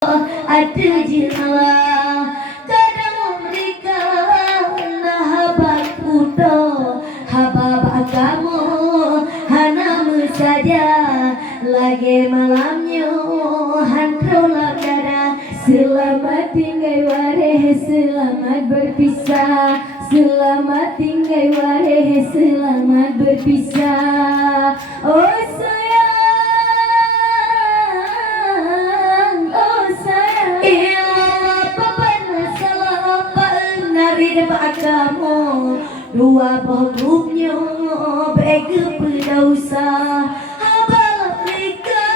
ada jela kadang mereka nah habak kudo habab kamu hanamu saja lagi malamnya hantrolah darah. Selamat tinggal wareh selamat berpisah, selamat tinggal wareh selamat berpisah. Oh sayang, oh sayang, ilah papana salah apa nari depan kamu dua pokoknya bege pedausa habalap mereka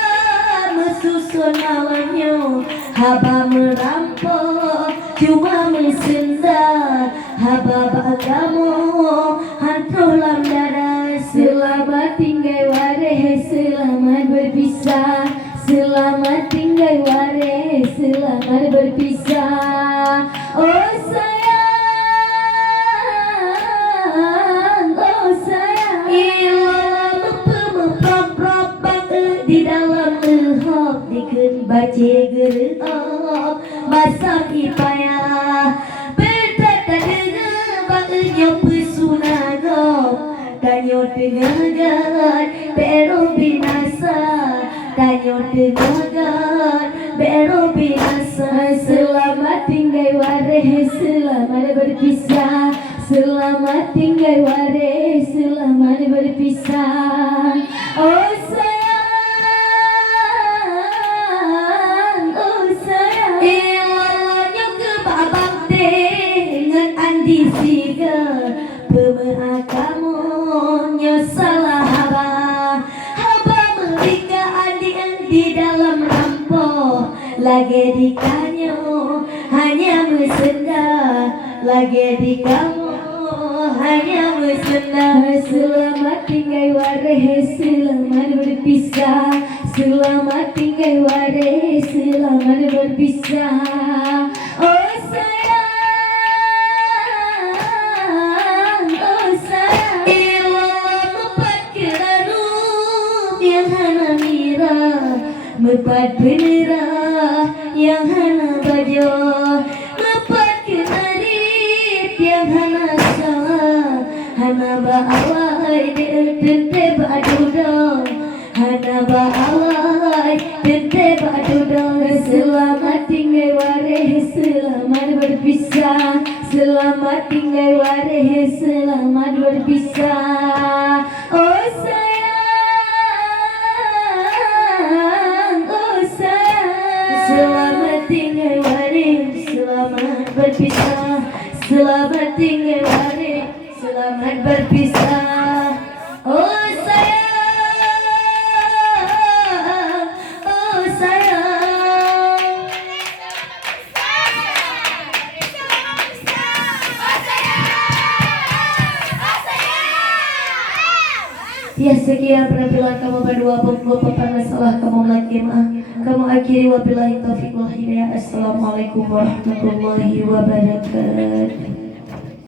mesusun alamnya haba merampok cuma mesenda haba bagamu hantrolam darah. Selamat tinggal wareh selamat berpisah, selamat tinggal wareh selamat berpisah. Oh sayang, oh sayang, ilah memprop di dalam lehok dikeun bace gereop masa kipayah bertata dengan bagenya pesunagop danyo dengagan bero binasa danyo dengagan bero binasa. Selamat tinggal wareh selamat berpisah, selamat tinggal wareh selamat berpisah. Oh sayang, oh sayang, ilahnya ke babak dengan andi siga pemerah kamu nyesalah haba haba mereka andi di dalam rampok lagi di kanyo hanya mesenda lagi di kamu hanya mesenda. Selamat tinggal wareh selamat berpisah, selamat tinggal wareh selamat berpisah. Oh sayang, oh sayang, ilah mepat keranu yang hana mira mepat benera yang hana bajo mepat kenarit yang hana salah hana ba'awai dente ba'adudong hana ba'awai dente ba'adudong. Selamat tinggal wareh selamat berpisah, selamat tinggal wareh selamat berpisah. Oh sayang, oh sayang, selamat tinggal wareh selamat berpisah, selamat tinggal wareh selamat berpisah. Oh sayang, oh sayang, ya sekian penampilan kamu berdua. Bapak masalah kamu lagi kamu akhiri wabillahi taufiq wal hidayah. Assalamualaikum warahmatullahi wabarakatuh.